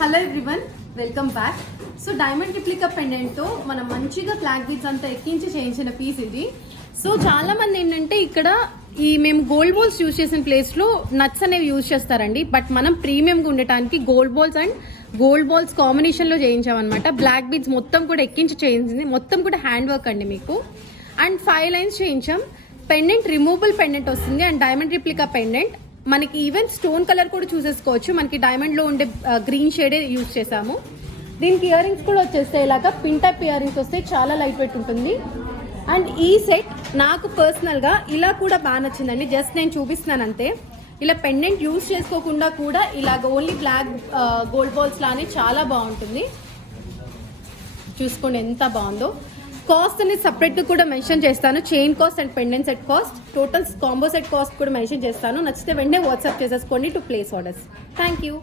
Hello everyone, welcome back. So diamond replica పెండెంట్తో మనం మంచిగా బ్లాక్ బీడ్స్ అంతా ఎక్కించి చేయించిన పీస్ ఇది. సో చాలా మంది ఏంటంటే ఇక్కడ మేము గోల్డ్ బాల్స్ యూజ్ చేసిన ప్లేస్లో నట్స్ అనేవి యూజ్ చేస్తారండి. బట్ మనం ప్రీమియంగా ఉండటానికి gold balls and gold balls కాంబినేషన్లో చేయించామన్నమాట. బ్లాక్ బీడ్స్ మొత్తం కూడా ఎక్కించి చేయించింది, మొత్తం కూడా హ్యాండ్ వర్క్ అండి మీకు. అండ్ 5 లైన్స్ చేయించాం. పెండెంట్ రిమూవబుల్ పెండెంట్ వస్తుంది అండ్ డైమండ్ రిప్లికా పెండెంట్. మనకి ఈవెన్ స్టోన్ కలర్ కూడా చూసేసుకోవచ్చు. మనకి డైమండ్లో ఉండే గ్రీన్ షేడే యూజ్ చేసాము. దీనికి ఇయర్ రింగ్స్ కూడా వచ్చేస్తాయి, ఇలాగా పిన్ టైప్ ఇయర్ రింగ్స్ వస్తాయి, చాలా లైట్ వెయిట్ ఉంటుంది. అండ్ ఈ సెట్ నాకు పర్సనల్గా ఇలా కూడా బాగా నచ్చిందండి. జస్ట్ నేను చూపిస్తున్నాను అంతే. ఇలా పెండెంట్ యూజ్ చేసుకోకుండా కూడా ఇలాగ ఓన్లీ బ్లాక్ గోల్డ్ బాల్స్ లానే చాలా బాగుంటుంది. చూసుకోండి ఎంత బాగుందో. కాస్ట్ అనేది సపరేట్గా కూడా మెన్షన్ చేస్తాను. Chain cost and pendant set cost, total combo set cost కూడా మెన్షన్ చేస్తాను. నచ్చితే వెంటనే వాట్సాప్ చేసేసుకోండి to place orders. Thank you.